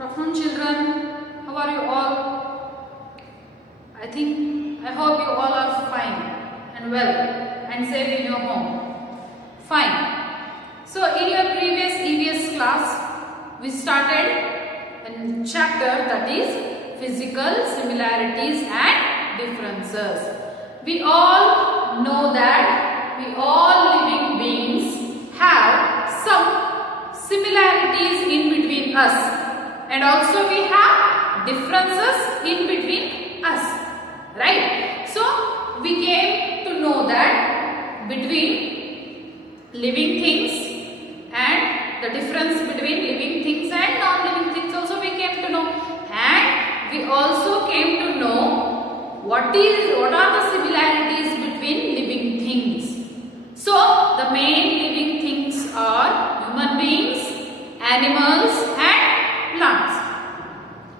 Good afternoon, children. How are you all? I hope you all are fine and well and safe in your home. Fine. So, in your previous E.V.S class, we started a chapter that is physical similarities and differences. We all know that we all living beings have some similarities in between us. And also we have differences in between us, right? So we came to know that between living things and the difference between living things and non-living things also we came to know. And we also came to know what are the similarities between living things. So the main living things are human beings, animals and plants.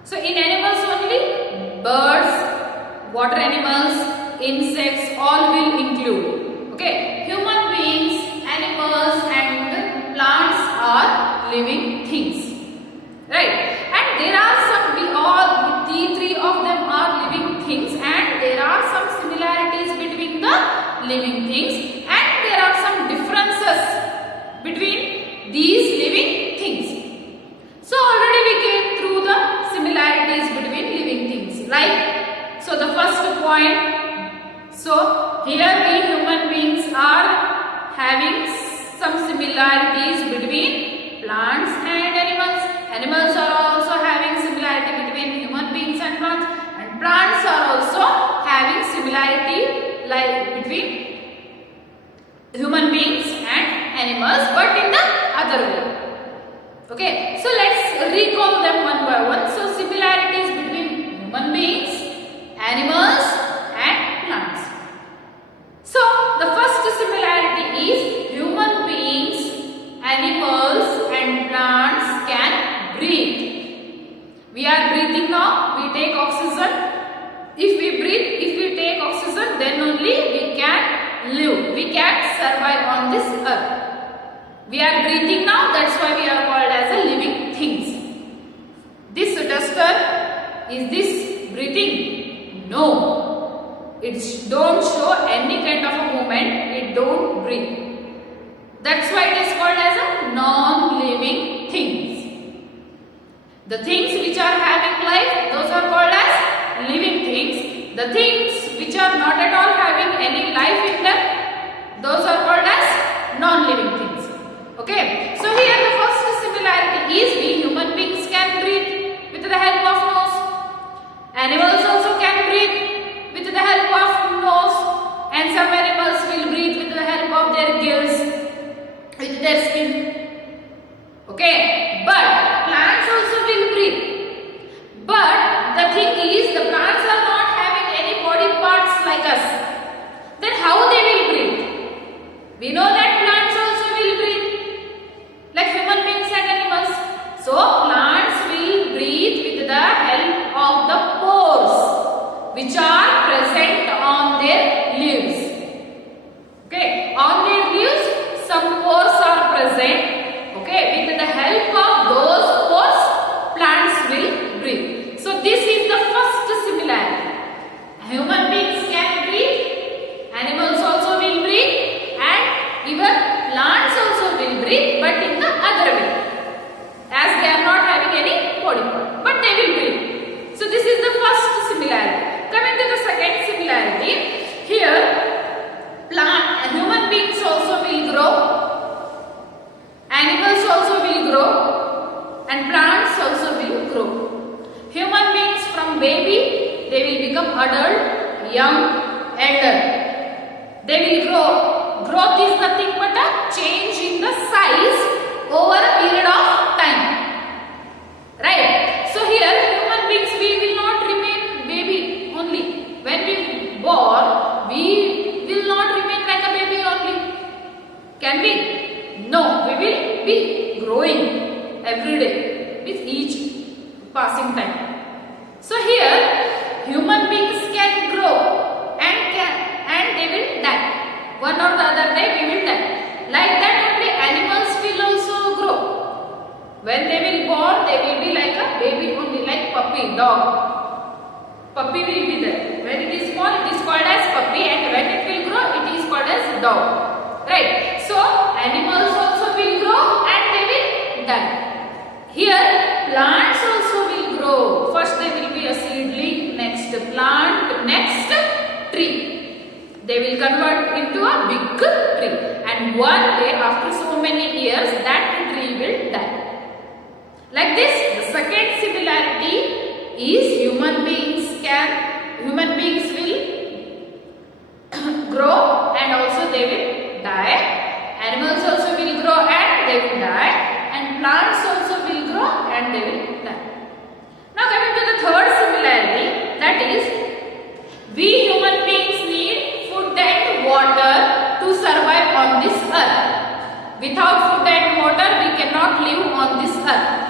So in animals only, birds, water animals, insects, all will include. Okay, human beings, animals and plants are living things. Right? And there are the three of them are living things, and there are some similarities between the living things, and there are some differences between these living things. So already we came through the similarities between living things. Like, so the first point, so here we human beings are having some similarities between plants and animals. Animals are also having similarity between human beings and plants are also having similarity like between human beings and animals, but in the other way. Okay, so let's recall them one by one. So similarities between human beings, animals and plants. So the first similarity is human beings, animals and plants can breathe. We are breathing now, we take oxygen. If we take oxygen, then only we can live. We can survive on this earth. We are breathing now, that's why we are called as a living things. This duster, is this breathing? No. It don't show any kind of a movement, it don't breathe. That's why it is called as a non-living things. The things which are having life, those are called as living things. The things which are not at all having any life in them, those are called as non-living things. Okay, so here the first similarity is we human beings can breathe with the help of nose. Animals also can breathe with the help of nose, and some animals will breathe with the help of their gills, with their skin. Okay, but plants also will breathe. But the thing is, the plants are not having any body parts like us. Then how they will breathe? We know that plants also will breathe like human beings and animals. So plants will breathe with the help of the pores which are present on their leaves. Okay, on their leaves some pores are present. Okay, with the help of those pores plants will breathe. So this is the first similarity. Human beings can breathe, animals also will breathe, and even plants also will breathe, but in the other way, as they are not having any body part, but they will breathe. So this is the first similarity. Coming to the second similarity, here human beings also will grow, animals also will grow, and plants also will grow. Human beings from baby, they will become adult, young, elder. They will grow. Growth is nothing but a change in the size over a period of time. Right? So here human beings, we will not remain baby only. When we born, we will not remain like a baby only. Can we? No, we will be growing every day with each passing time. So here human beings can grow and they will die. One or the other day we will die. Like that only animals will also grow. When they will born, they will be like a baby puppy, dog. Puppy will be there. When it is small, it is called as puppy, and when it will grow, it is called as dog. Right? So, animals also will grow and they will die. Here, plants also will grow. First, they will be a seedling, next plant, next tree. They will convert into a big tree. And one day, after so many years, that tree will die. Like this, the second similarity is human beings will grow and also they will die. Animals also will grow and they will die. And plants also will grow and they will die. Now coming to the third similarity, that is, we human beings need food and water to survive on this earth. Without food and water, we cannot live on this earth.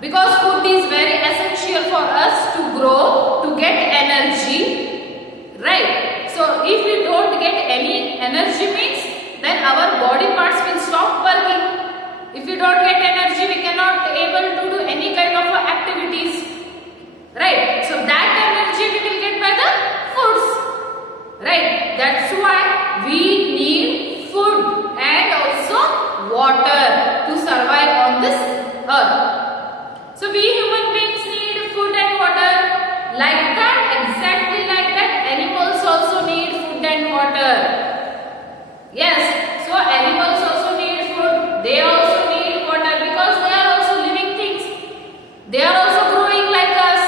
Because food is very essential for us to grow, to get energy, right? So if we don't get any energy means, then our body parts will stop working. If we don't get energy, we cannot able to do any kind of activities, right? So that energy we will get by the foods, right? That's why we need food and also water to survive on this earth. So we human beings need food and water. Like that, exactly like that, animals also need food and water. Yes, so animals also need food. They also need water because they are also living things. They are also growing like us.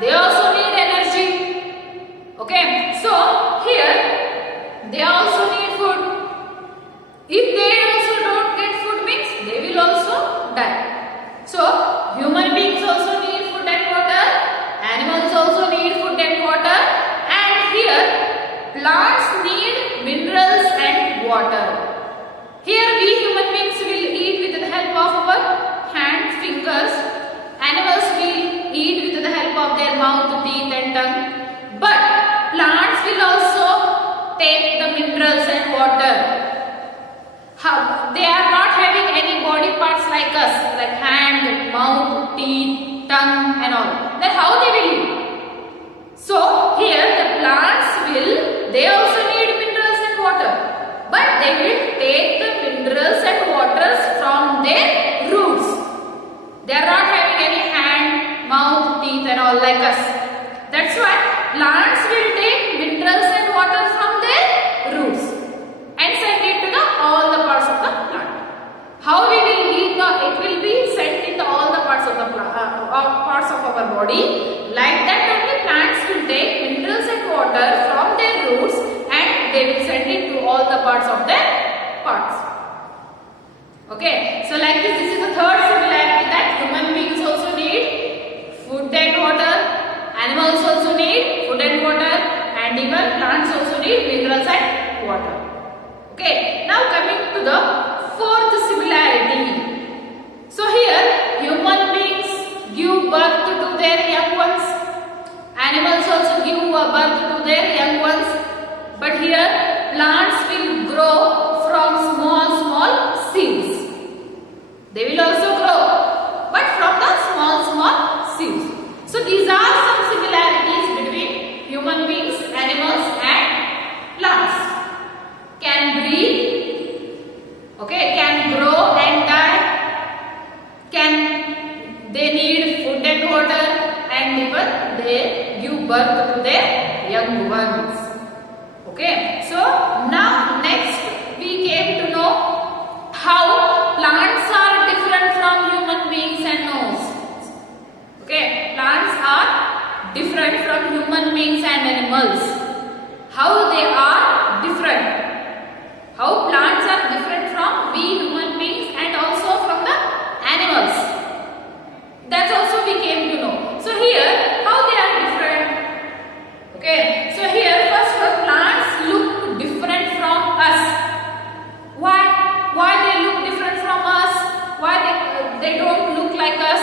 They also need energy. Okay, so here they also need food. If they also don't get food means they will also die. So human beings also need food and water, animals also need food and water, and here plants need minerals and water. Here we human beings will eat with the help of our hands, fingers. Animals will eat with the help of their mouth, teeth and tongue. But plants will also take the minerals and water. They are not having any body parts like us, like hand, mouth, teeth, tongue and all. Then how they will eat? So here the plants they also need minerals and water. But they will take the minerals and waters from their roots. They are not having any hand, mouth, teeth and all like us. That's why plants will take minerals and water from their roots and send it to all the parts of the plant. How we will eat it will be sent in all the parts of the parts of our body. Like that only plants will take minerals and water from their roots and they will send it to all the parts of their parts. Okay, so like this is the third similarity, that human beings also need food and water, animals also need food and water, and even plants also need minerals and water. Okay, now coming to the fourth similarity. So here human beings give birth to their young ones, animals also give birth to their young ones, but here plants will grow from small seeds. They will also grow, but from the small seeds. So these are some similarities between human beings, animals and plants. Can breathe, okay, can grow and die, they need food and water, and even they give birth to their young ones. Okay, so now next we came to know how plants are different from human beings and nose. Okay, plants are different from human beings and animals. How they are different? How plants are different from we human beings and also from the animals. That's also we came to know. So here, how they are different? Okay, so here first plants look different from us. Why? Why they look different from us? Why they don't look like us?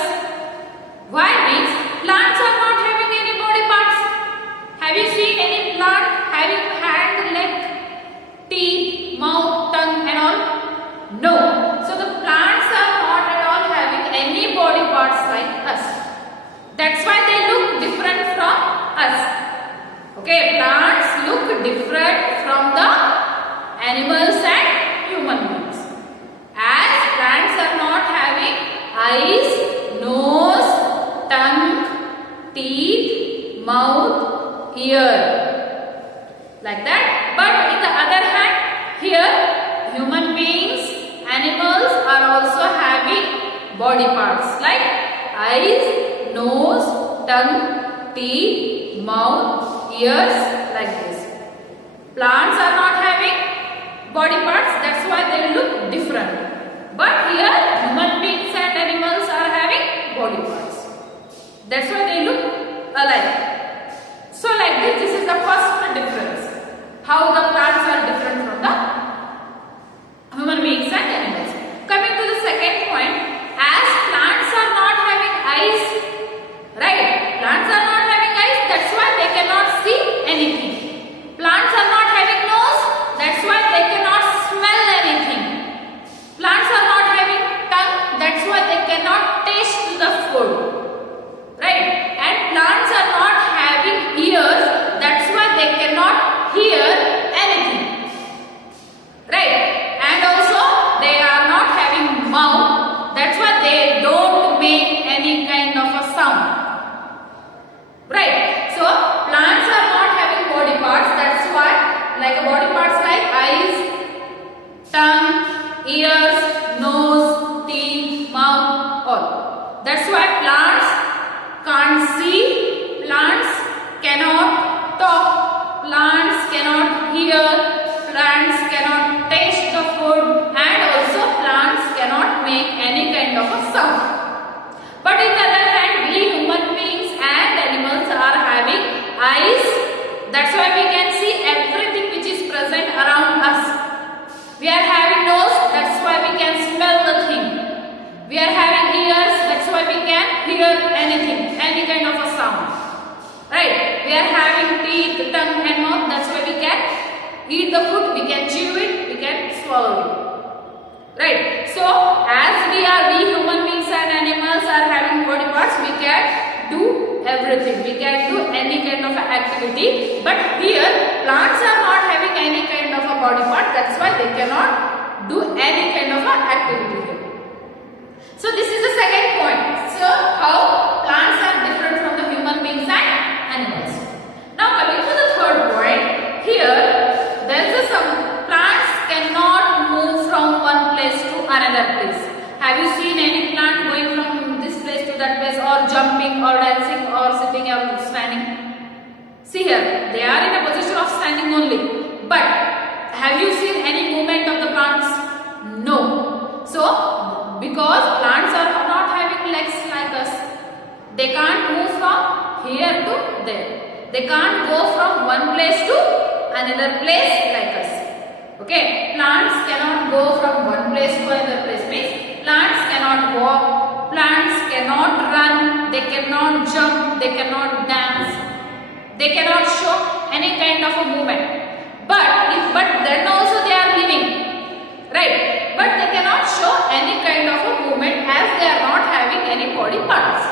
Why means plants are not having any body parts. Have you seen any plant having hand, leg? eyes, nose, tongue, teeth, mouth, ear. Like that. But in the other hand, here human beings, animals are also having body parts like eyes, nose, tongue, teeth, mouth, ears, like this. Plants are not having body parts, that's why they look different. But here human beings and animals are having body parts. That's why they look alike. So like this is the first difference. How the plants are different from the human beings and animals. Coming to the second point, as plants are not having eyes, right? Plants are not having eyes, that's why they cannot see anything. Plants are not having nose, that's why they cannot smell anything. Plants are not having tongue, that's why they cannot taste the food, right? And plants are not having ears, that's why they cannot hear anything, right? And also they are not having mouth, that's why they don't make any kind of a sound, right? So plants are not having body parts, that's why like body parts like eyes, tongue, ears, nose, teeth, mouth, all. That's why plants can't see, plants cannot talk, plants cannot hear, plants cannot taste the food, and also plants cannot make any kind of a sound. But in the other hand, we human beings and animals are having eyes. That's why we can see everything which is present around us. We are having nose, that's why we can smell the thing. We are having ears, that's why we can hear anything, any kind of a sound. Right? We are having teeth, tongue and mouth, that's why we can eat the food, we can chew it, we can swallow it. Right? So, as we human beings and animals are having body parts, we can do everything. We can do any kind of activity. But here, plants are not having any kind of a body part, that's why they cannot do any kind of a activity here. So, this is the second point. So, how plants are different from the human beings and animals. Now coming to the third point, here there is some plants cannot move from one place to another place. Have you seen any plant going from this place to that place, or jumping or dancing or sitting or standing? See here, they are in a position of standing only. But have you seen any movement of the plants? No. So because plants are not having legs like us, they can't move from here to there. They can't go from one place to another place like us. Okay, plants cannot go from one place to another place. Means plants cannot walk, plants cannot run, they cannot jump, they cannot dance, they cannot show any kind of a movement. But then also they are living, right? But they cannot show any kind of a movement as they are not having any body parts.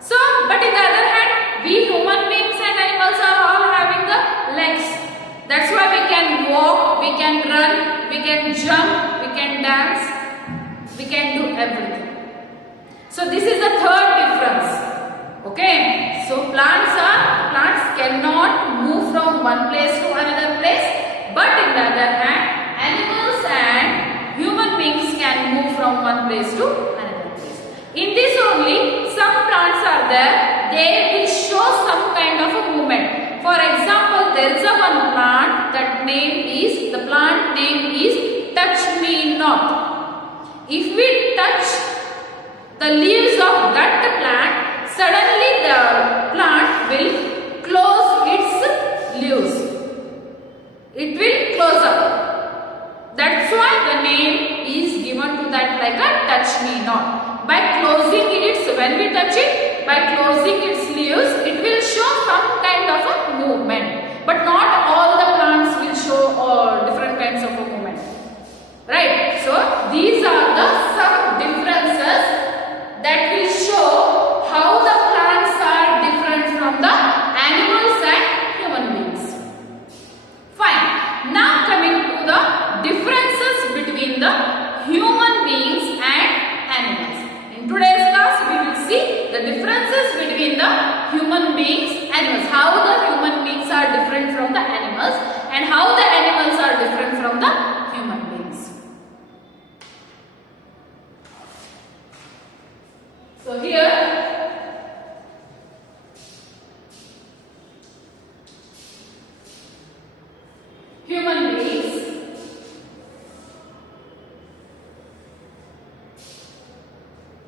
So, but in the other hand, we human beings and animals are all having the legs. That's why we can walk, we can run, we can jump, we can dance, we can do everything. So, this is the third difference. Okay. So, plants cannot move from one place to another place. But in the other hand, animals and human beings can move from one place to another place. In this only, some plants are there, they will show some kind of a movement. For example, there is a one plant, the plant name is Touch Me Not. If we touch the leaves of that plant, suddenly the plant will close its leaves. It will close up. That's why the name is given to that like a Touch Me Not. By closing it, when we touch it, by closing its leaves, it will show some kind of a movement. But not all the plants will show different kinds of a movement. Right? So, these are the some differences that will show how the plants are different from the animals and human beings. Fine. Now coming to the differences between the human beings and animals. differences between the human beings, animals. How the human beings are different from the animals and how the animals are different from the human beings. So here human beings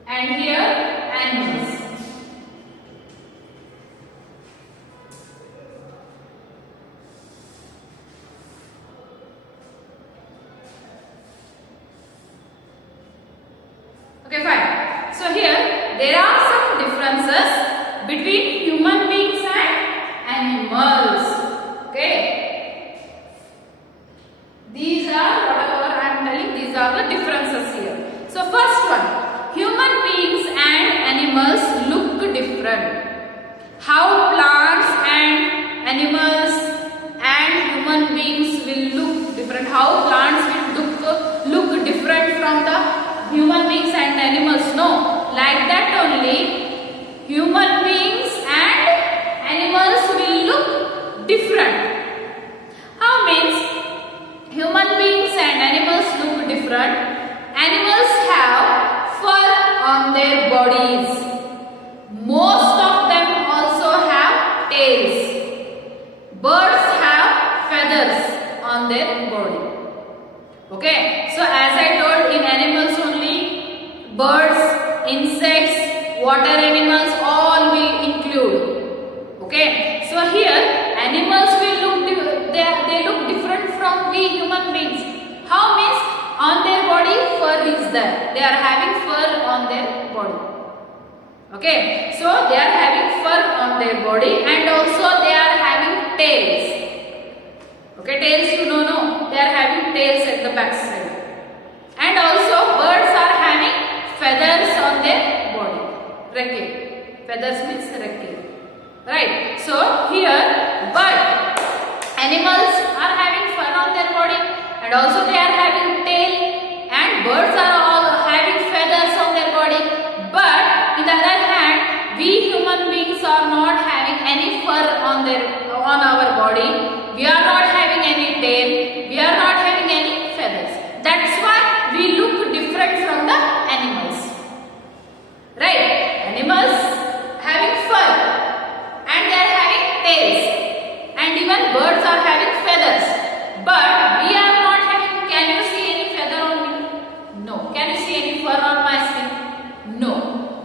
and here animals. Okay, fine. So here there are some differences between human beings and animals. Okay. These are whatever I am telling, these are the differences here. So first one, human beings and animals look different. How plants and animals and human beings will look different. How plants will look different from the human beings and animals. No, like that only human beings and animals will look different. How means human beings and animals look different. Animals have fur on their bodies. Most of them also have tails. Birds have feathers on their body. Okay, so as I told, in animals only, birds, insects, water animals, all will include. Okay, so here animals will look, they look different from we human beings. How means on their body fur is there. They are having fur on their body. Okay, so they are having fur on their body and also they are having tails. Okay, tails you know, no, they are having tails at the back side. And also birds are having feathers on their body. Recce. Feathers means recce. Right. So here, but animals are having fur on their body and also they are having tail, and birds are all having feathers on their body. But in the other hand, we human beings are not having any fur on our body. We are not having any tail. We are not having any feathers. That's why we look different from the animals. Right? Animals having fur and they are having tails. And even birds are having feathers. But we are not having. Can you see any feather on me? No. Can you see any fur on my skin? No.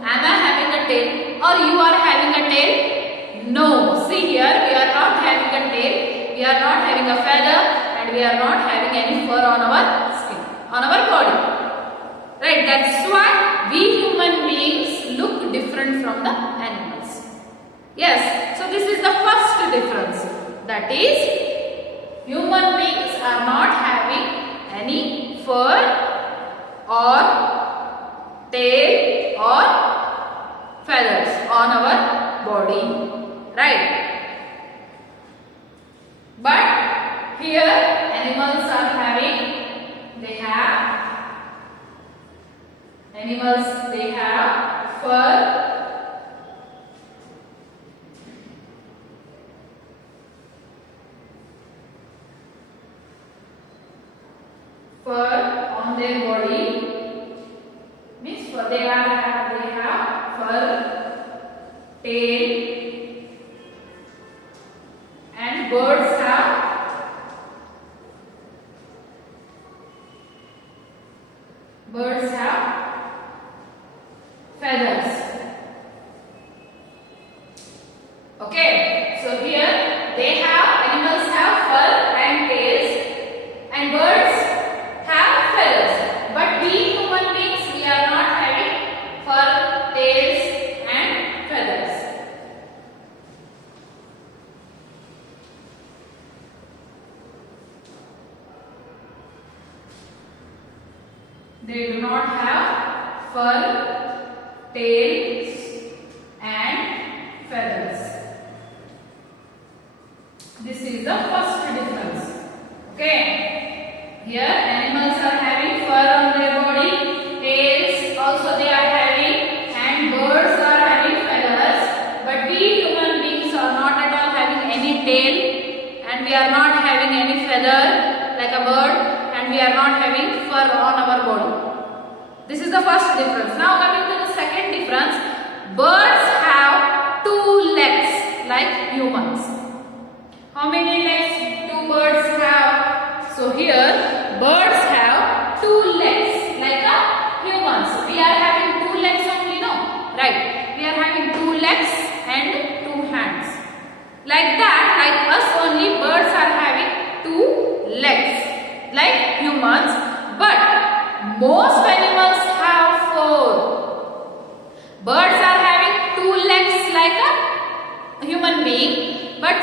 Am I having a tail? Or you are having a tail? No. See here, we are not having a tail. We are not having a feather and we are not having any fur on our skin, on our body. Right, that's why we human beings look different from the animals. Yes, so this is the first difference. That is, human beings are not having any fur or tail or feathers on our body. Right. But here animals are having, they have fur on their body, means they have fur, tail, and birds have feathers. Okay, so here animals have fur and tails and birds have feathers. But we human beings, we are not having fur, tails and feathers. They do not have fur, tails and feathers. This is the first difference. Okay. Here animals are having fur on their body, tails also they are having, and birds are having feathers. we are not having any feather like a bird, and we are not having fur on our body. This is the first difference. Now coming to the second difference, birds have two legs like humans. How many legs do birds have? So here birds have two legs like a humans. We are having two legs only, no? Right. We are having two legs and two hands. Like that, like us only, birds are having two legs like humans, but most animals have four. Birds are having two legs like a human being, but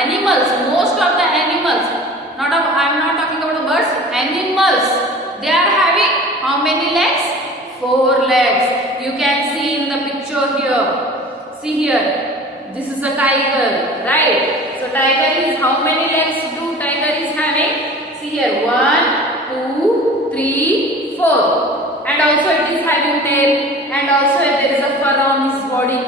animals, most of the animals, I am not talking about the birds, animals, they are having how many legs? Four legs. You can see in the picture here. See here. This is a tiger, right? So tiger is how many legs do tiger is having? See here, 1, 2, 3, 4. And also it is having tail, and also there is a fur on his body.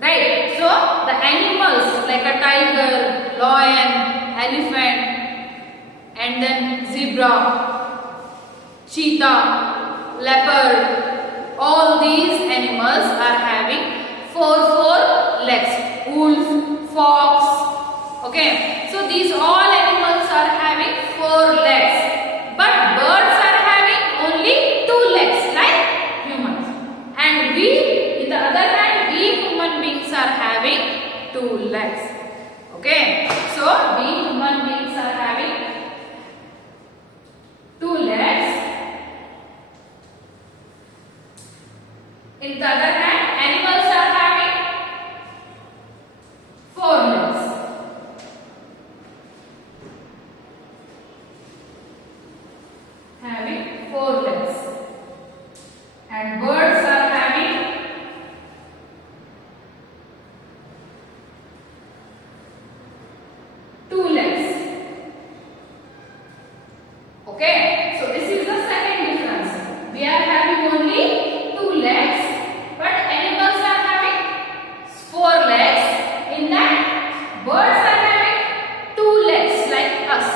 Right? So the animals like a tiger, lion, elephant, and then zebra, cheetah, leopard, all these animals are having four legs. Wolf, fox. Okay. So these all animals are having four legs. But birds are having only two legs like humans. And we, in the other hand, we human beings are having two legs. Okay. So we human beings are having two legs. In the other hand, animals are having four legs. Having four legs. And birds are having two legs. Okay, so this is the second difference. We are having only two legs, but animals are having four legs. In that, birds are having two legs like us.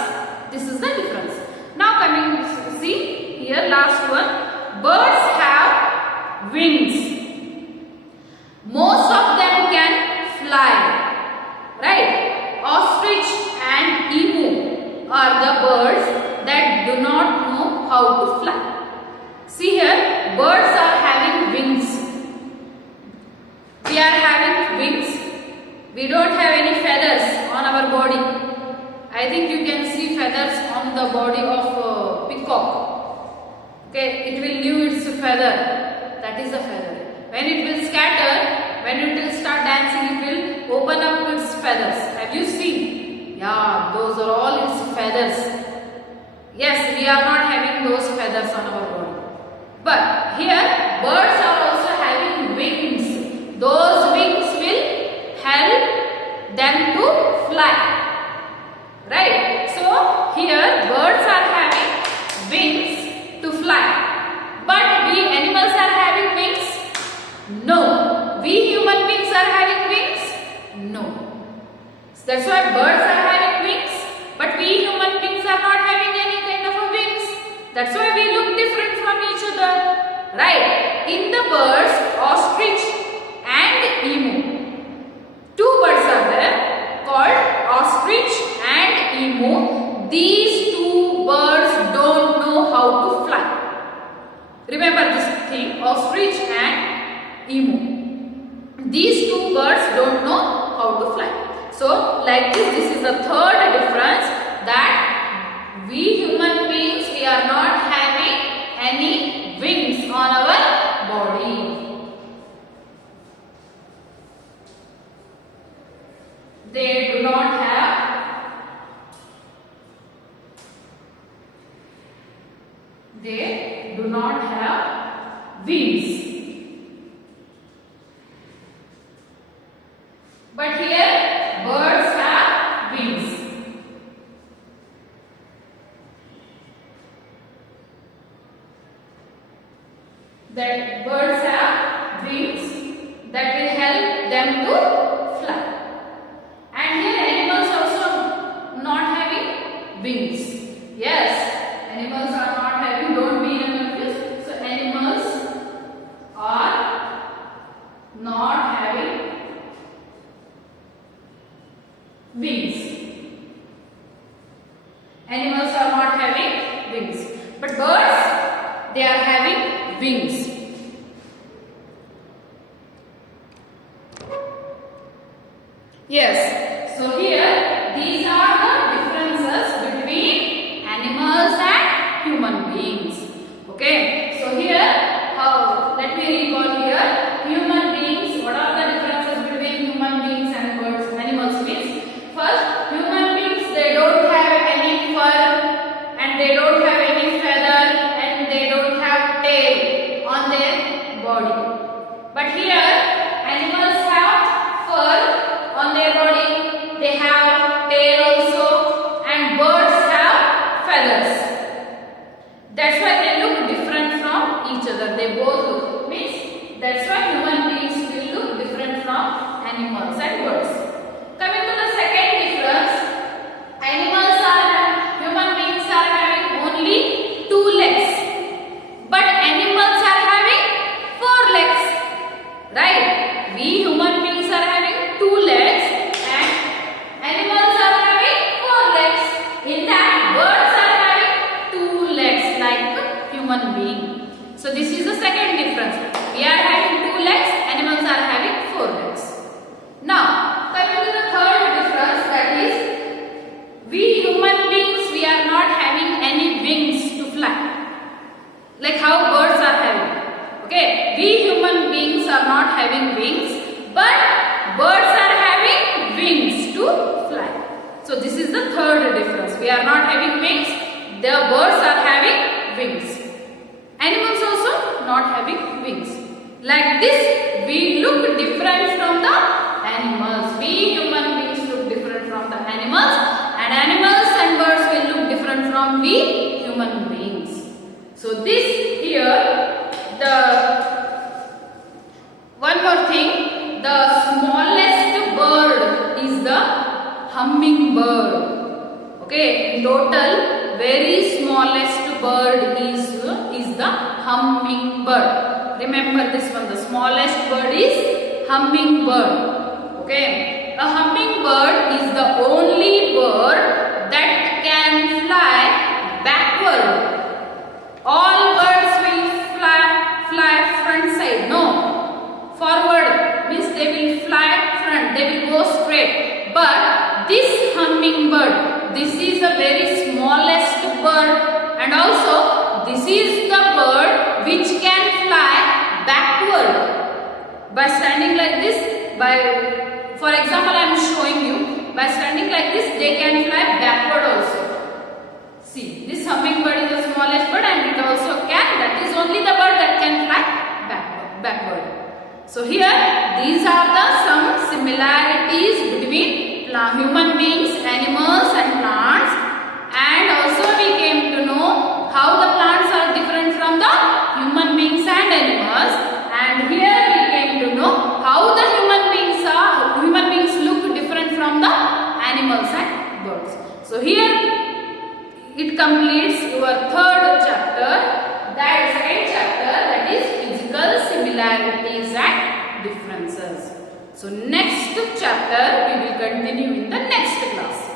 This is the difference. Now coming to see here, last one. Birds have wings. Most of them can fly. Right? Ostrich and emu are the birds that do not know how to fly. See here, birds are having wings. We are having wings. We don't have any feathers on our body. I think you can see feathers on the body of peacock. Okay, it will leave its feather. That is the feather. When it will scatter, when it will start dancing, it will open up its feathers. Have you seen? Yeah, those are all its feathers. Yes, we are not having those feathers on our body. But here, birds are also having wings. Those wings will help them to fly. Right? So, here birds are having wings to fly. But we animals are having wings? No. We human beings are having wings? No. So that's why birds are having wings, but we human beings are not having any kind of a wings. That's why we look different from each other. Right? In the birds, ostrich and emu. Two birds are there called ostrich and emu. These two birds don't know how to fly. Remember this thing, ostrich and emu. These two birds don't know how to fly. So like this is the third difference, that we human beings, we are not having any wings on our body. They do not have wings. But here birds have wings. That birds have wings that will help them to fly. And here animals having wings. Yes, so here these are the differences between animals and human beings. Okay, so here let me recall here. Human beings, what are the differences between human beings and birds, animals means? First, human beings, they don't have any fur and they don't have any feather and they don't have tail on their body. But here animals have fur on their body, they have tail also, and birds have feathers. That's why they look different from each other. They both look, means that's why human beings will look different from animals and birds. Coming to the second difference, human beings are having only 2 legs, but animals are having 4 legs, right? We human beings are having 2 legs and animals are having 4 legs. In that, birds are having 2 legs like human being. So this is the second difference. We are having 2 legs, animals are having 4 legs. Now, coming to the third difference, that is, we human beings, we are not having any wings to fly, like how birds are having. Okay, we human beings are not having wings, but birds are having wings to fly. So this is the third difference. We are not having wings, the birds are having wings. Animals also not having wings. Like this, we look different from the animals. We human beings look different from the animals, and animals and birds will look different from we human beings. So this here, one more thing, the smallest bird is the hummingbird. Okay, in total, very smallest bird is the hummingbird. Remember this one, the smallest bird is hummingbird. Okay, a hummingbird is the only bird that can fly backward. All birds will fly front side. No, forward means they will fly front. They will go straight. But this hummingbird, this is the very smallest bird, and also this is the bird which can fly backward. By standing like this, for example, I am showing you, by standing like this, they can fly backward also. See, this hummingbird is the smallest bird and it also can, that is only the bird that can fly backward. So here, these are the some similarities between human beings, animals and plants, and also we came to know how the plants are different from the human beings and animals, and here we came to know how the human beings look different from the animals and birds. So here it completes your third chapter, that second chapter, that is physical similarities and differences. So next chapter we will continue in the next class.